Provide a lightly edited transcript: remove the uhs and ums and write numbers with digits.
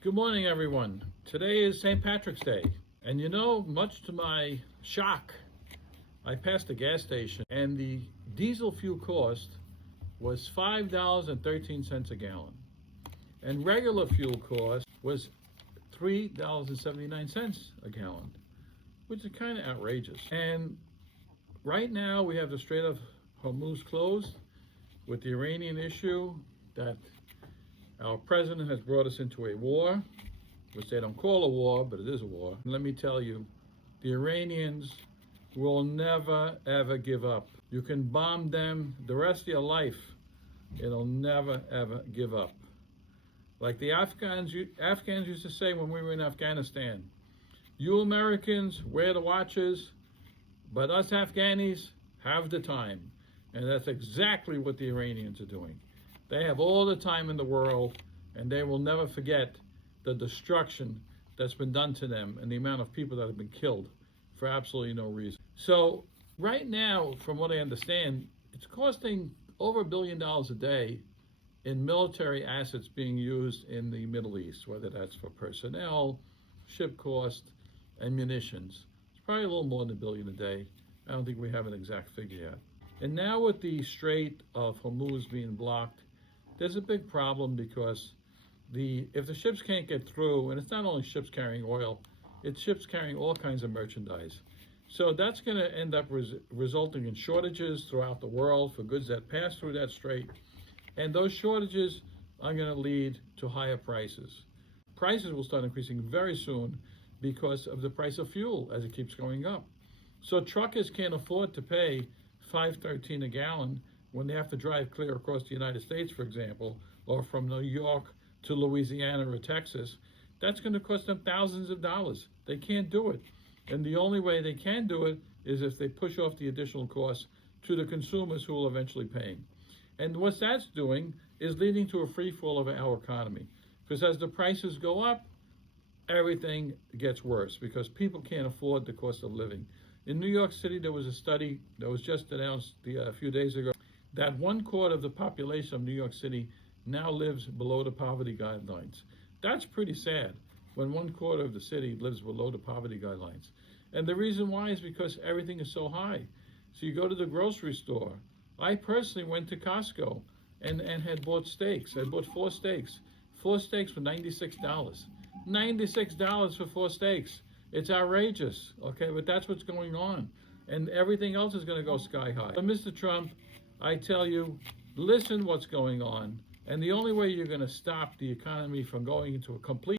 Good morning, everyone. Today is St. Patrick's Day. And you know, much to my shock, I passed a gas station and the diesel fuel cost was $5.13 a gallon. And regular fuel cost was $3.79 a gallon, which is kind of outrageous. And right now we have the Strait of Hormuz closed with the Iranian issue that our president has brought us into a war, which they don't call a war, but it is a war. And let me tell you, the Iranians will never, ever give up. You can bomb them the rest of your life. It'll never, ever give up. Like the Afghans used to say when we were in Afghanistan, you Americans wear the watches, but us Afghanis have the time. And that's exactly what the Iranians are doing. They have all the time in the world, and they will never forget the destruction that's been done to them and the amount of people that have been killed for absolutely no reason. So right now, from what I understand, it's costing over $1 billion a day in military assets being used in the Middle East, whether that's for personnel, ship cost, and munitions. It's probably a little more than $1 billion a day. I don't think we have an exact figure yet. And now with the Strait of Hormuz being blocked, there's a big problem because if the ships can't get through, and it's not only ships carrying oil, it's ships carrying all kinds of merchandise. So that's going to end up resulting in shortages throughout the world for goods that pass through that strait. And those shortages are going to lead to higher prices. Prices will start increasing very soon because of the price of fuel as it keeps going up. So truckers can't afford to pay $5.13 a gallon when they have to drive clear across the United States, for example, or from New York to Louisiana or Texas. That's going to cost them thousands of dollars. They can't do it. And the only way they can do it is if they push off the additional costs to the consumers who will eventually pay. And what that's doing is leading to a free fall of our economy. Because as the prices go up, everything gets worse because people can't afford the cost of living. In New York City, there was a study that was just announced a few days ago that 1/4 of the population of New York City now lives below the poverty guidelines. That's pretty sad when 1/4 of the city lives below the poverty guidelines. And the reason why is because everything is so high. So you go to the grocery store. I personally went to Costco and had bought steaks. I bought 4 steaks. 4 steaks for $96. $96 for 4 steaks. It's outrageous, okay? But that's what's going on. And everything else is going to go sky high. So Mr. Trump, I tell you, listen what's going on. And the only way you're going to stop the economy from going into a complete